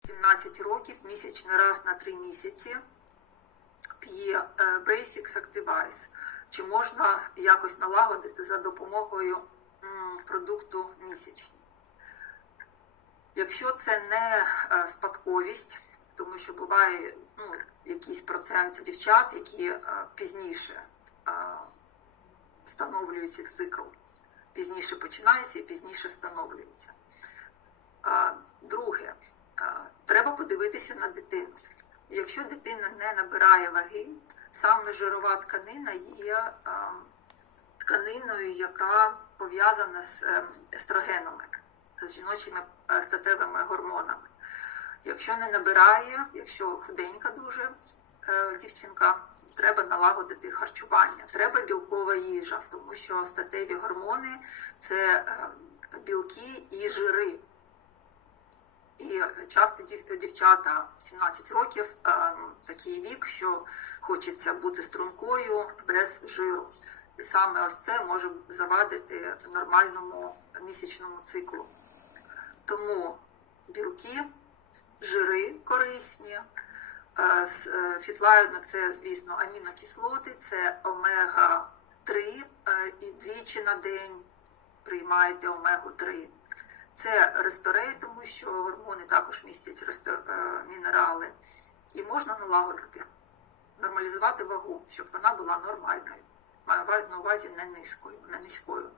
17 років, місячний раз на 3 місяці п'є е, Basics Activize. Чи можна якось налагодити за допомогою продукту місячні? Якщо це не е, спадковість, тому що буває ну, якийсь процент дівчат, які е, пізніше е, встановлюють цикл, пізніше починається і пізніше встановлюється. Треба подивитися на дитину. Якщо дитина не набирає ваги, саме жирова тканина є а, тканиною, яка пов'язана з ем, естрогенами, з жіночими е, статевими гормонами. Якщо не набирає, якщо худенька дуже е, дівчинка, треба налагодити харчування. Треба білкова їжа, тому що статеві гормони це е, білки і жири. І часто дівчата 17 років такий вік, що хочеться бути стрункою без жиру. І саме ось це може завадити нормальному місячному циклу. Тому білки, жири корисні. Е, на це, звісно, амінокислоти, це омега-3 е, і двічі на день приймаєте омегу-3. Це ресторей, тому що гормони також містять рестор- е, мінерали. І можна налагодити, нормалізувати вагу, щоб вона була нормальною. Маю на увазі не низькою, не низькою.